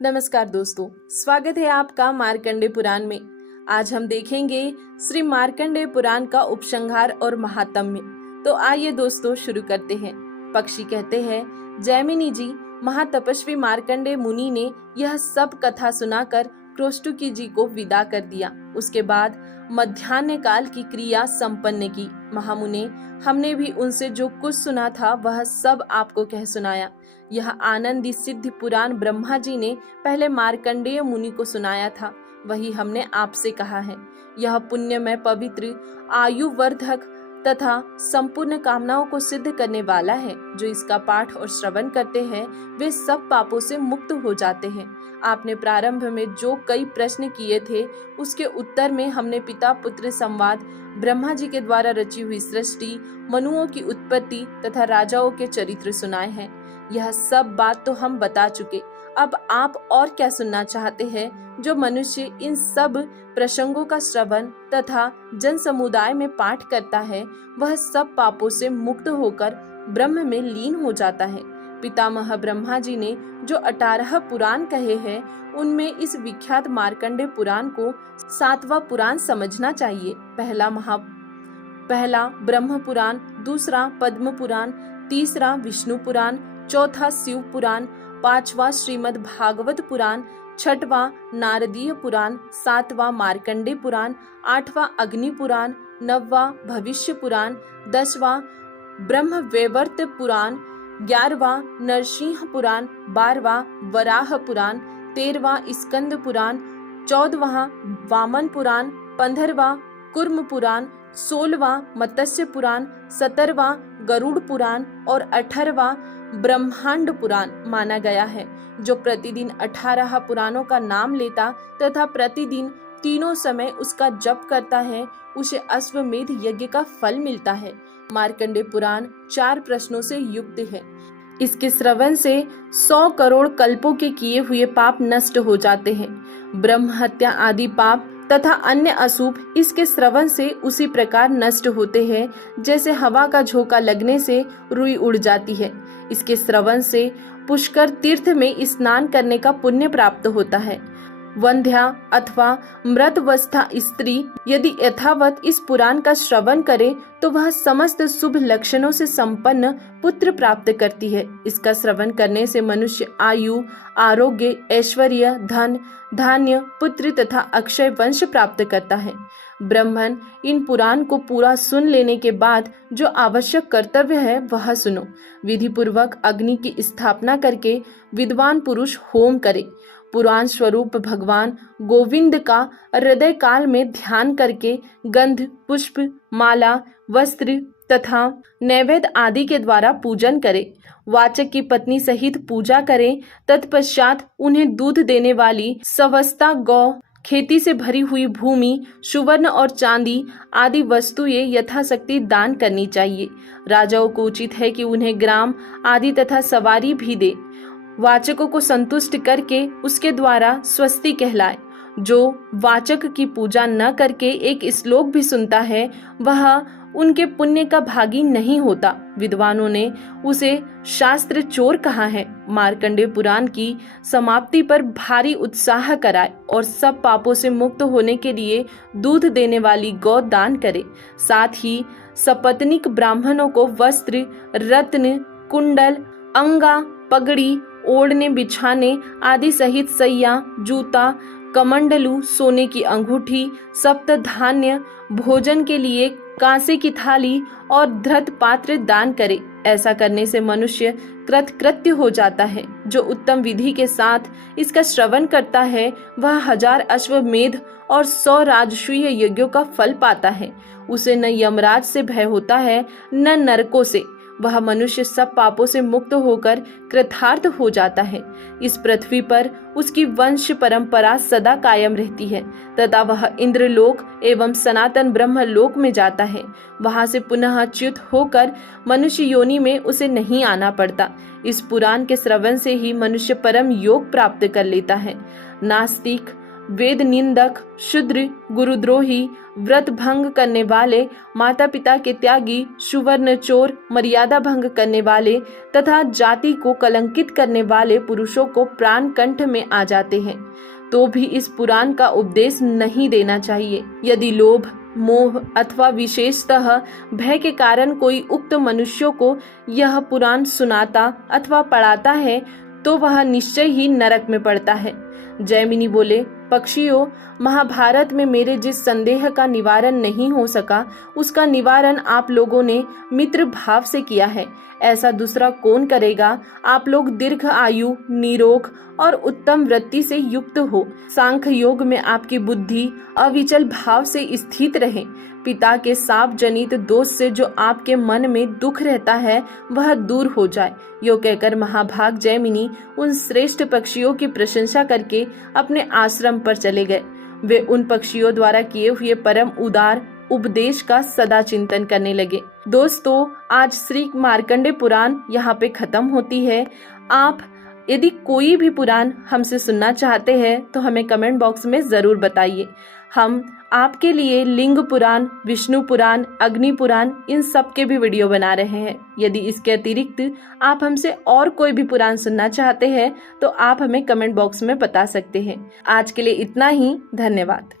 नमस्कार दोस्तों, स्वागत है आपका मार्कंडेय पुराण में। आज हम देखेंगे श्री मार्कंडेय पुराण का उपसंहार और महात्म्य। तो आइए दोस्तों शुरू करते हैं। पक्षी कहते हैं, जैमिनी जी, महातपस्वी मार्कंडेय मुनि ने यह सब कथा सुनाकर क्रोष्टुकी जी को विदा कर दिया। उसके बाद मध्याह्न काल की क्रिया संपन्न की। महामुने, हमने भी उनसे जो कुछ सुना था वह सब आपको कह सुनाया। यह आनंदी सिद्ध पुराण ब्रह्मा जी ने पहले मार्कंडेय मुनि को सुनाया था, वही हमने आपसे कहा है। यह पुण्यमय, पवित्र, आयुवर्धक तथा संपूर्ण कामनाओं को सिद्ध करने वाला है। जो इसका पाठ और श्रवण करते हैं वे सब पापों से मुक्त हो जाते हैं। आपने प्रारंभ में जो कई प्रश्न किए थे उसके उत्तर में हमने पिता पुत्र संवाद, ब्रह्मा जी के द्वारा रची हुई सृष्टि, मनुओं की उत्पत्ति तथा राजाओं के चरित्र सुनाए हैं। यह सब बात तो हम बता चुके। अब आप और क्या सुनना चाहते हैं? जो मनुष्य इन सब प्रसंगों का श्रवण तथा जन समुदाय में पाठ करता है वह सब पापों से मुक्त होकर ब्रह्म में लीन हो जाता है। पितामह ब्रह्मा जी ने जो 18 पुराण कहे हैं उनमें इस विख्यात मार्कंडेय पुराण को 7वां पुराण समझना चाहिए। पहला ब्रह्म पुराण, दूसरा पद्म पुराण, तीसरा विष्णु पुराण, चौथा शिव पुराण, 5वां श्रीमद् भागवत पुराण, 6वां नारदीय पुराण, 7वां मार्कंडेय पुराण, 8वां अग्नि पुराण, 9वां भविष्य पुराण, 10वां ब्रह्म वैवर्त पुराण, 11वां नरसिंह पुराण, 12वां वराह पुराण, 13वां स्कंद पुराण, 14वां वामन पुराण, 15वां कुर्म पुराण, 16वां मत्स्य पुराण, 17वां गरुड़ पुराण और 18वां ब्रह्मांड पुराण माना गया है। जो प्रतिदिन 18 पुराणों का नाम लेता तथा प्रतिदिन तीनों समय उसका जप करता है उसे अश्वमेध यज्ञ का फल मिलता है। मार्कंडेय पुराण 4 प्रश्नों से युक्त है। इसके श्रवण से 100 करोड़ कल्पों के किए हुए पाप नष्ट हो जाते हैं। ब्रह्म हत्या आदि पाप तथा अन्य अशुभ इसके श्रवण से उसी प्रकार नष्ट होते हैं जैसे हवा का झोंका लगने से रुई उड़ जाती है। इसके श्रवण से पुष्कर तीर्थ में स्नान करने का पुण्य प्राप्त होता है। वंध्या अथवा मृतवस्था स्त्री यदि यथावत इस पुराण का श्रवण करे तो वह समस्त शुभ लक्षणों से संपन्न पुत्र प्राप्त करती है। इसका श्रवण करने से मनुष्य आयु, आरोग्य, ऐश्वर्य, धन, धान्य, पुत्र तथा अक्षय वंश प्राप्त करता है। ब्राह्मण, इन पुराण को पूरा सुन लेने के बाद जो आवश्यक कर्तव्य है वह सुनो। विधि पूर्वक अग्नि की स्थापना करके विद्वान पुरुष होम करे। पुराण स्वरूप भगवान गोविंद का हृदय काल में ध्यान करके गंध, पुष्प, माला, वस्त्र तथा नैवेद्य आदि के द्वारा पूजन करे। वाचक की पत्नी सहित पूजा करें। तत्पश्चात उन्हें दूध देने वाली सवस्ता गौ, खेती से भरी हुई भूमि, सुवर्ण और चांदी आदि वस्तुएं यथाशक्ति दान करनी चाहिए। राजाओं को उचित है कि उन्हें ग्राम आदि तथा सवारी भी दे। वाचकों को संतुष्ट करके उसके द्वारा स्वस्ति कहलाए। जो वाचक की पूजा न करके एक श्लोक भी सुनता है वह उनके पुण्य का भागी नहीं होता। विद्वानों ने उसे शास्त्र चोर कहा है। मार्कंडेय पुराण की समाप्ति पर भारी उत्साह कराए और सब पापों से मुक्त होने के लिए दूध देने वाली गौ दान करे। साथ ही सपत्नीक ब्राह्मणों को वस्त्र, रत्न, कुंडल, अंगा, पगड़ी, ओढ़ने बिछाने आदि सहित सैया, जूता, कमंडलू, सोने की अंगूठी, सप्त धान्य, भोजन के लिए कांसे की थाली और धृत पात्र दान करे। ऐसा करने से मनुष्य कृतकृत्य हो जाता है। जो उत्तम विधि के साथ इसका श्रवण करता है वह 1000 अश्वमेध और 100 राजसूय यज्ञों का फल पाता है। उसे न यमराज से भय होता है न नरकों से। वह मनुष्य सब पापों से मुक्त होकर कृतार्थ हो जाता है। इस पृथ्वी पर उसकी वंश परंपरा सदा कायम रहती है तथा वह इंद्रलोक एवं सनातन ब्रह्म लोक में जाता है। वहां से पुनः च्युत होकर मनुष्य योनि में उसे नहीं आना पड़ता। इस पुराण के श्रवण से ही मनुष्य परम योग प्राप्त कर लेता है। नास्तिक वेद निंदक, शूद्र, गुरुद्रोही, व्रत भंग करने वाले, माता पिता के त्यागी, सुवर्ण चोर, मर्यादा भंग करने वाले तथा जाति को कलंकित करने वाले पुरुषों को प्राण कंठ में आ जाते हैं, तो भी इस पुराण का उपदेश नहीं देना चाहिए। यदि लोभ, मोह अथवा विशेषतः भय के कारण कोई उक्त मनुष्यों को यह पुराण सुनाता अथवा पढ़ाता है तो वह निश्चय ही नरक में पड़ता है। जैमिनी बोले, पक्षियों, महाभारत में मेरे जिस संदेह का निवारण नहीं हो सका उसका निवारण आप लोगों ने मित्र भाव से किया है। ऐसा दूसरा कौन करेगा। आप लोग दीर्घ आयु, निरोग और उत्तम वृत्ति से युक्त हो। सांख्य योग में आपकी बुद्धि अविचल भाव से स्थित रहे। पिता के साप जनित दोष से जो आपके मन में दुख रहता है वह दूर हो जाए। यो कहकर महाभाग जैमिनी उन श्रेष्ठ पक्षियों की प्रशंसा करके अपने आश्रम पर चले गए। वे उन पक्षियों द्वारा किए हुए परम उदार उपदेश का सदा चिंतन करने लगे। दोस्तों, आज श्री मार्कंडे पुराण यहाँ पे खत्म होती है। आप यदि कोई भी पुराण हमसे सुनना चाहते हैं तो हमें कमेंट बॉक्स में जरूर बताइए। हम आपके लिए लिंग पुराण, विष्णु पुराण, अग्नि पुराण इन सब के भी वीडियो बना रहे हैं। यदि इसके अतिरिक्त आप हमसे और कोई भी पुराण सुनना चाहते हैं तो आप हमें कमेंट बॉक्स में बता सकते हैं। आज के लिए इतना ही। धन्यवाद।